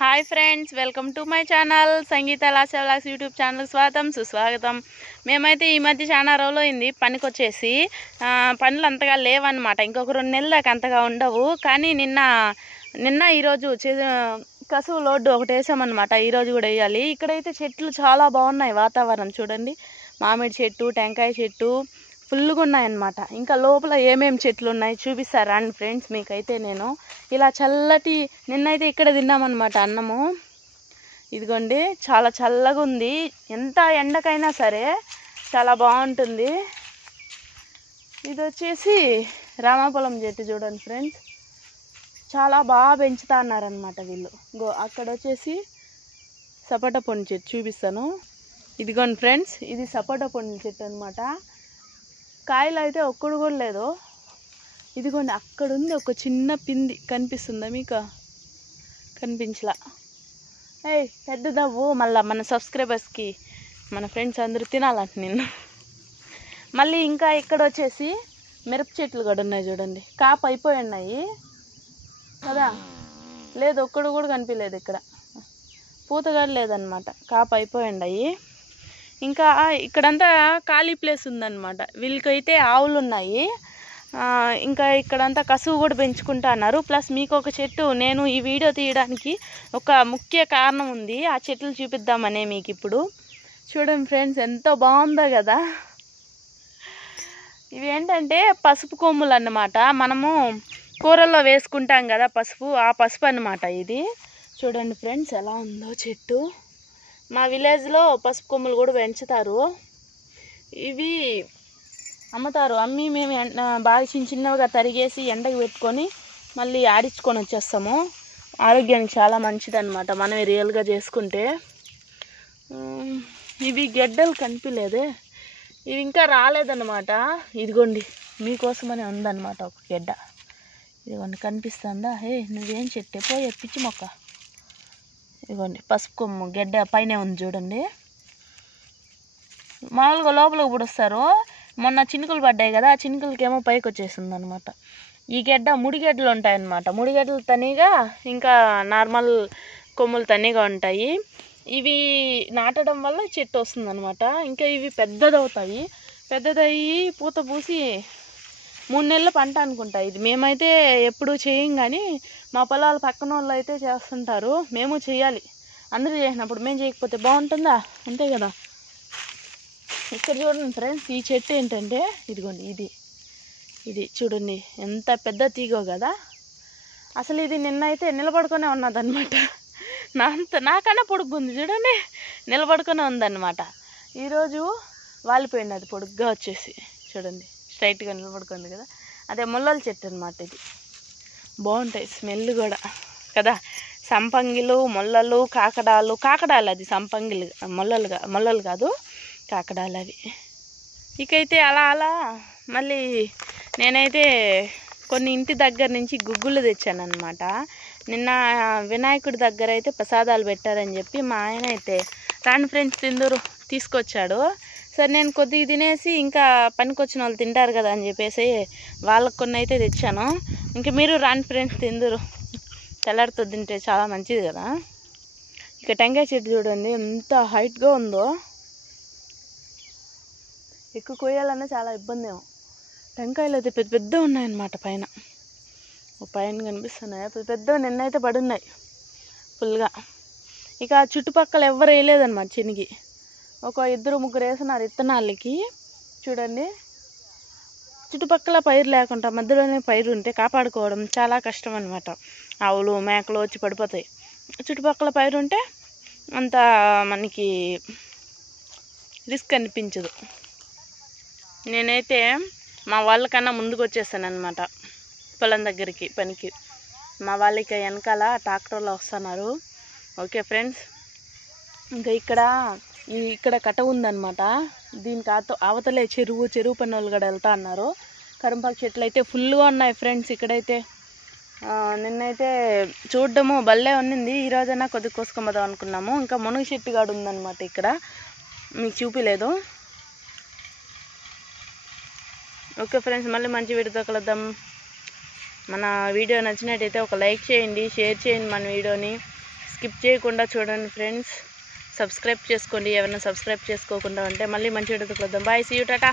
Hi friends, welcome to my channel Sangeetha Lasya vlogs YouTube channel స్వాగతం సుస్వాగతం. మేమైతే ఈ మధ్య చాలా రోజులు అయింది పనికి వచ్చేసి. పనులు అంతగా లేవన్నమాట. ఇంకొక 2 నెలల దాకా అంతగా ఉండవు. కానీ నిన్న ఈరోజు కసువు లోడ్డు ఒకటి వేసామన్నమాట. ఈరోజు కూడా వేయాలి. ఇక్కడైతే చెట్లు చాలా బాగున్నాయి. వాతావరణం చూడండి, మామిడి చెట్టు, టెంకాయ చెట్టు ఫుల్గా ఉన్నాయన్నమాట. ఇంకా లోపల ఏమేమి చెట్లు ఉన్నాయి చూపిస్తారా అండి ఫ్రెండ్స్. మీకైతే నేను ఇలా చల్లటి నిన్నైతే ఇక్కడ తిన్నామన్నమాట అన్నము. ఇదిగోండి, చాలా చల్లగా ఉంది. ఎంత ఎండకైనా సరే చాలా బాగుంటుంది. ఇది వచ్చేసి రామాపొలం చెట్టు చూడండి ఫ్రెండ్స్, చాలా బాగా పెంచుతా అన్నారనమాట వీళ్ళు. అక్కడ వచ్చేసి సపోటా పండు చెట్టు చూపిస్తాను. ఇదిగోండి ఫ్రెండ్స్, ఇది సపోటా పండు చెట్టు అనమాట. కాయలు అయితే ఒక్కడు కూడా లేదు. ఇదిగోండి, అక్కడ ఉంది ఒక చిన్న పిండి, కనిపిస్తుందా మీకు? కనిపించలా. పెద్ద నవ్వు మళ్ళీ మన సబ్స్క్రైబర్స్కి, మన ఫ్రెండ్స్ అందరూ తినాలంట నిన్ను. మళ్ళీ ఇంకా ఇక్కడ వచ్చేసి మిరప చెట్లు కూడా ఉన్నాయి చూడండి. కాపు అయిపోయి ఉన్నాయి కదా, లేదు ఒక్కడు కూడా కనిపించలేదు ఇక్కడ. పూతగా లేదనమాట, కాపు అయిపోయి ఉన్నాయి. ఇంకా ఇక్కడంతా ఖాళీ ప్లేస్ ఉందన్నమాట. వీళ్ళకైతే ఆవులు ఉన్నాయి. ఇంకా ఇక్కడంతా కసువు కూడా పెంచుకుంటా అన్నారు. ప్లస్ మీకు ఒక చెట్టు, నేను ఈ వీడియో తీయడానికి ఒక ముఖ్య కారణం ఉంది. ఆ చెట్లు చూపిద్దామనే మీకు ఇప్పుడు. చూడండి ఫ్రెండ్స్, ఎంతో బాగుందో కదా. ఇవి ఏంటంటే పసుపు కొమ్ములు అన్నమాట. మనము కూరల్లో వేసుకుంటాం కదా పసుపు, ఆ పసుపు అన్నమాట ఇది. చూడండి ఫ్రెండ్స్ ఎలా ఉందో చెట్టు. మా విలేజ్లో పసుపు కొమ్ములు కూడా పెంచుతారు. ఇవి అమ్ముతారు. అమ్మి మేము బాగా చిన్నగా తరిగేసి ఎండకు పెట్టుకొని మళ్ళీ ఆడించుకొని వచ్చేస్తాము. ఆరోగ్యానికి చాలా మంచిది అనమాట మనం రియల్గా చేసుకుంటే. ఇవి గెడ్డలు కనిపించలేదే, ఇవి ఇంకా రాలేదన్నమాట. ఇదిగోండి, మీకోసమనే ఉందన్నమాట ఒక గెడ్డ. ఇదిగోండి, కనిపిస్తుందా? నువ్వేం చెట్టే పోయే పిచ్చి మొక్క. ఇదిగోండి, పసుపు కొమ్ము గెడ్డ పైన ఉంది చూడండి. మామూలుగా లోపలికి పుడుస్తారు. మొన్న చినుకులు పడ్డాయి కదా, ఆ చినుకులకేమో పైకి వచ్చేసింది అనమాట. ఈ గెడ్డ ముడిగెడ్డలు ఉంటాయన్నమాట. ముడిగెడ్డలు తనిగా, ఇంకా నార్మల్ కొమ్ములు తనిగా ఉంటాయి. ఇవి నాటడం వల్ల చెట్టు వస్తుంది అనమాట. ఇంకా ఇవి పెద్దదవుతాయి. పెద్దదయ్యి పూత పూసి 3 నెలల పంట అనుకుంటా ఇది. మేమైతే ఎప్పుడు చేయం, కానీ మా పొలాల పక్కన వాళ్ళు అయితే చేస్తుంటారు. మేము చేయాలి. అందరూ చేసినప్పుడు మేము చేయకపోతే బాగుంటుందా? అంతే కదా. ఇక్కడ చూడండి ఫ్రెండ్స్, ఈ చెట్టు ఏంటంటే ఇదిగోండి, ఇది చూడండి ఎంత పెద్ద తీగో కదా. అసలు ఇది నిన్నైతే నిలబడుకునే ఉన్నదన్నమాట. నాకన్నా పొడుగ్గుంది చూడండి, నిలబడుకునే ఉందన్నమాట. ఈరోజు వాలిపోయింది అది పొడుగ్గా వచ్చేసి. చూడండి, స్ట్రైట్గా నిలబడుకుంది కదా. అదే ముల్లల చెట్టు అనమాట. ఇది బాగుంటాయి స్మెల్ కూడా కదా. సంపంగిలు, ముల్లలు, కాకడాలు అది సంపంగిలు, ముల్లలు కాదు, కాకడాలు అవి. ఇకైతే అలా మళ్ళీ నేనైతే కొన్ని ఇంటి దగ్గర నుంచి గుగ్గులు తెచ్చానమాట. నిన్న వినాయకుడి దగ్గర అయితే ప్రసాదాలు పెట్టారని చెప్పి మా ఆయన అయితే రాని ఫ్రెండ్స్ తిందరు తీసుకొచ్చాడు. సరే నేను కొద్దిగా తినేసి ఇంకా పనికొచ్చిన వాళ్ళు తింటారు కదా అని చెప్పేసి వాళ్ళకు కొన్ని అయితే తెచ్చాను. ఇంకా మీరు రాని ఫ్రెండ్స్ తిందరు, తెల్లారితో తింటే చాలా మంచిది కదా. ఇక టెంకాయ చెట్టు చూడండి ఎంత హైట్గా ఉందో. ఎక్కువ కొయ్యాలన్నా చాలా ఇబ్బంది ఏమో. టెంకాయలు అయితే పెద్ద పెద్ద ఉన్నాయన్నమాట. పైన కనిపిస్తున్నాయి పెద్ద. నిన్నైతే పడున్నాయి ఫుల్గా. ఇక చుట్టుపక్కల ఎవరు వేయలేదన్నమాట చినిగి. ఒక 2-3 వేస్తున్నారు విత్తనాలకి. చూడండి, చుట్టుపక్కల పైరు లేకుండా మధ్యలోనే పైరు ఉంటే కాపాడుకోవడం చాలా కష్టం అనమాట. ఆవులు మేకలు వచ్చి పడిపోతాయి. చుట్టుపక్కల పైరు ఉంటే అంత మనకి రిస్క్ అనిపించదు. నేనైతే మా వాళ్ళకన్నా ముందుకు వచ్చేస్తాను అనమాట పొలం దగ్గరికి పనికి. మా వాళ్ళకి వెనకాల ట్రాక్టర్లో వస్తున్నారు. ఓకే ఫ్రెండ్స్, ఇంకా ఇక్కడ కట్ట ఉందన్నమాట. దీనికి అవతలే చెరువు పనులు కూడా వెళ్తా అన్నారు. కరింపాకు చెట్లు అయితే ఫుల్గా ఉన్నాయి ఫ్రెండ్స్ ఇక్కడైతే. నిన్నైతే చూడడము భలే ఉన్నింది. ఈరోజైనా కొద్దిగా కోసుకొద్దాం అనుకున్నాము. ఇంకా మునుగు చెట్టు కాడ ఉందన్నమాట ఇక్కడ, మీకు చూపిలేదు. ఓకే ఫ్రెండ్స్, మళ్ళీ మంచి వీడియోతో కలుద్దాం. మన వీడియో నచ్చినట్టయితే ఒక లైక్ చేయండి, షేర్ చేయండి మన వీడియోని. స్కిప్ చేయకుండా చూడండి ఫ్రెండ్స్. సబ్స్క్రైబ్ చేసుకోండి ఎవరైనా సబ్స్క్రైబ్ చేసుకోకుండా ఉంటే. మళ్ళీ మంచి వీడియోతో కలుద్దాం. Bye, see you, Tata.